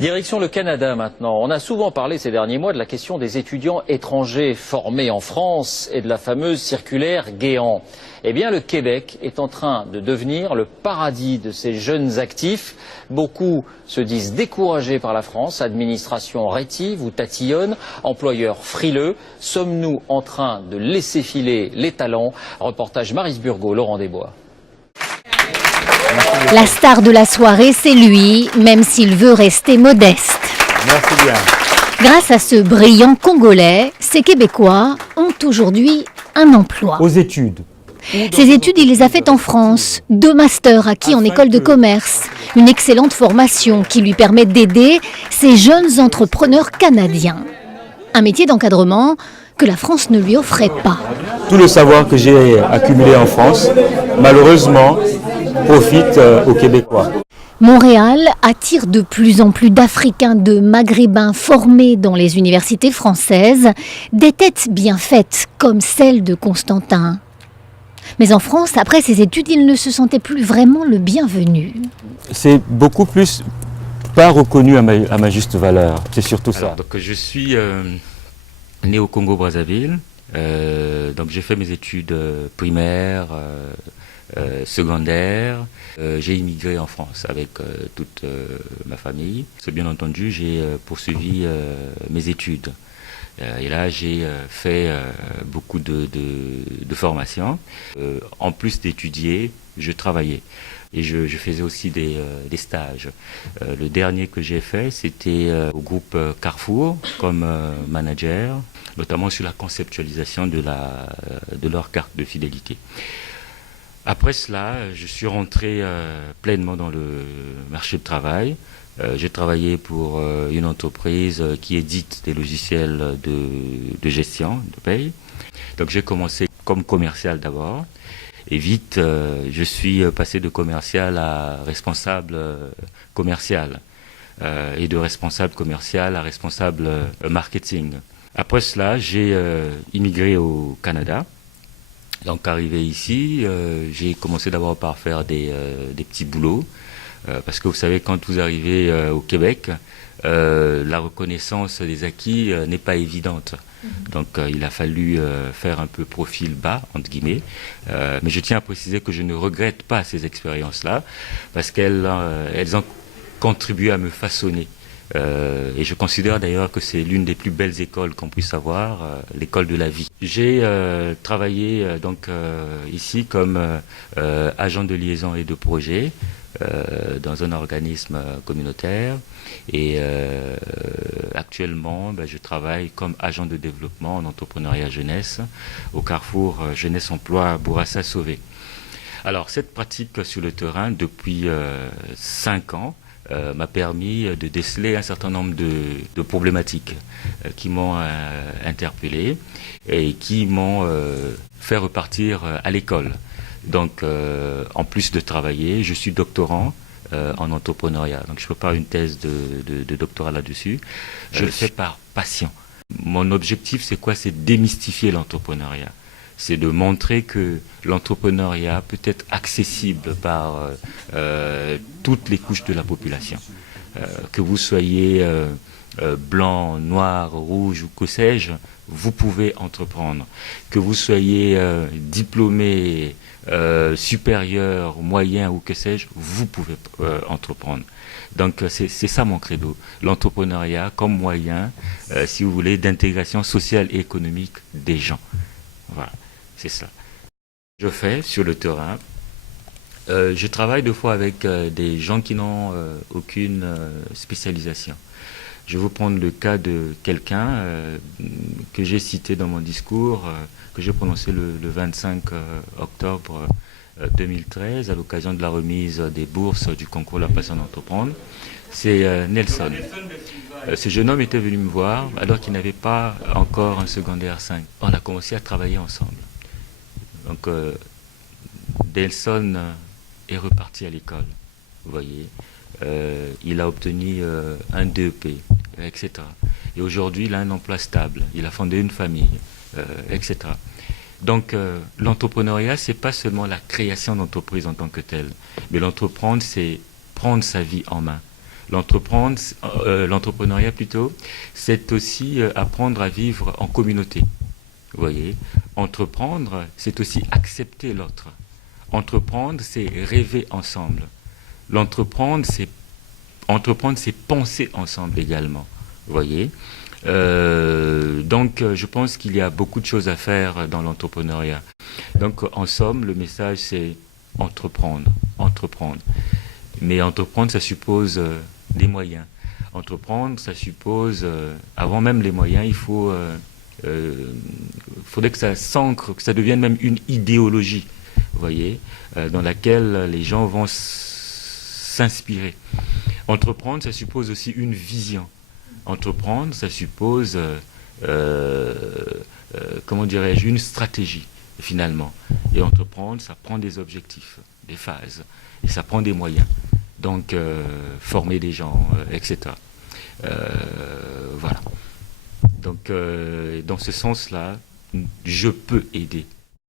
Direction le Canada maintenant. On a souvent parlé ces derniers mois de la question des étudiants étrangers formés en France et de la fameuse circulaire Guéant. Eh bien, le Québec est en train de devenir le paradis de ces jeunes actifs. Beaucoup se disent découragés par la France, administration rétive ou tatillonne, employeurs frileux. Sommes-nous en train de laisser filer les talents? Reportage Maryse Burgot, Laurent Desbois. La star de la soirée, c'est lui, même s'il veut rester modeste. Merci bien. Grâce à ce brillant Congolais, ces Québécois ont aujourd'hui un emploi. Aux études. Ces études, il les a faites en France. 2 masters acquis en école de commerce. Une excellente formation qui lui permet d'aider ces jeunes entrepreneurs canadiens. Un métier d'encadrement que la France ne lui offrait pas. Tout le savoir que j'ai accumulé en France, malheureusement, profite aux Québécois. Montréal attire de plus en plus d'Africains, de Maghrébins formés dans les universités françaises, des têtes bien faites comme celle de Constantin. Mais en France, après ses études, il ne se sentait plus vraiment le bienvenu. C'est beaucoup plus pas reconnu à ma juste valeur, c'est surtout ça. Alors, donc, je suis né au Congo-Brazzaville, donc j'ai fait mes études primaires, secondaires. J'ai immigré en France avec toute ma famille. Bien entendu, j'ai poursuivi mes études. Et là, j'ai fait beaucoup de formations. En plus d'étudier, je travaillais. Et je faisais aussi des stages. Le dernier que j'ai fait, c'était au groupe Carrefour comme manager, notamment sur la conceptualisation de leur carte de fidélité. Après cela, je suis rentré pleinement dans le marché du travail. J'ai travaillé pour une entreprise qui édite des logiciels de gestion, de paye. Donc j'ai commencé comme commercial d'abord. Et vite, je suis passé de commercial à responsable commercial. Et de responsable commercial à responsable marketing. Après cela, j'ai immigré au Canada. Donc arrivé ici, j'ai commencé d'abord par faire des petits boulots. Parce que vous savez, quand vous arrivez au Québec, la reconnaissance des acquis n'est pas évidente. Donc il a fallu faire un peu profil bas, entre guillemets. Mais je tiens à préciser que je ne regrette pas ces expériences-là, parce qu'elles ont contribué à me façonner. Et je considère d'ailleurs que c'est l'une des plus belles écoles qu'on puisse avoir, l'école de la vie. J'ai travaillé ici comme agent de liaison et de projet dans un organisme communautaire et actuellement je travaille comme agent de développement en entrepreneuriat jeunesse au Carrefour Jeunesse Emploi Bourassa Sauvé. Alors cette pratique sur le terrain depuis 5 ans m'a permis de déceler un certain nombre de problématiques qui m'ont interpellé et qui m'ont fait repartir à l'école. Donc, en plus de travailler, je suis doctorant en entrepreneuriat. Donc, je prépare une thèse de doctorat là-dessus. Je le fais par passion. Mon objectif, c'est quoi? C'est démystifier l'entrepreneuriat. C'est de montrer que l'entrepreneuriat peut être accessible par toutes les couches de la population. Que vous soyez blanc, noir, rouge ou que sais-je, vous pouvez entreprendre. Que vous soyez diplômé, supérieur, moyen ou que sais-je, vous pouvez entreprendre. Donc c'est ça mon credo, l'entrepreneuriat comme moyen, si vous voulez, d'intégration sociale et économique des gens. Voilà, c'est ça. Je fais sur le terrain. Je travaille des fois avec des gens qui n'ont aucune spécialisation. Je vais vous prendre le cas de quelqu'un que j'ai cité dans mon discours, que j'ai prononcé le 25 octobre 2013 à l'occasion de la remise des bourses du concours La Passion d'entreprendre. C'est Nelson. Ce jeune homme était venu me voir alors qu'il n'avait pas encore un secondaire 5. On a commencé à travailler ensemble. Donc Nelson est reparti à l'école, vous voyez. Il a obtenu un DEP, etc. Et aujourd'hui, il a un emploi stable. Il a fondé une famille, etc. Donc, l'entrepreneuriat, c'est pas seulement la création d'entreprise en tant que telle, mais l'entreprendre, c'est prendre sa vie en main. L'entrepreneuriat plutôt, c'est aussi apprendre à vivre en communauté. Vous voyez, entreprendre, c'est aussi accepter l'autre. Entreprendre, c'est rêver ensemble. Entreprendre, c'est penser ensemble également. Vous voyez. Donc, je pense qu'il y a beaucoup de choses à faire dans l'entrepreneuriat. Donc, en somme, le message, c'est entreprendre. Mais entreprendre, ça suppose des moyens. Entreprendre, ça suppose, avant même les moyens, il faudrait que ça s'ancre, que ça devienne même une idéologie, vous voyez, dans laquelle les gens vont s'inspirer. Entreprendre, ça suppose aussi une vision. Entreprendre, ça suppose, comment dirais-je, une stratégie, finalement. Et entreprendre, ça prend des objectifs, des phases, et ça prend des moyens. Donc, former des gens, etc. Voilà. Donc, dans ce sens-là, je peux aider.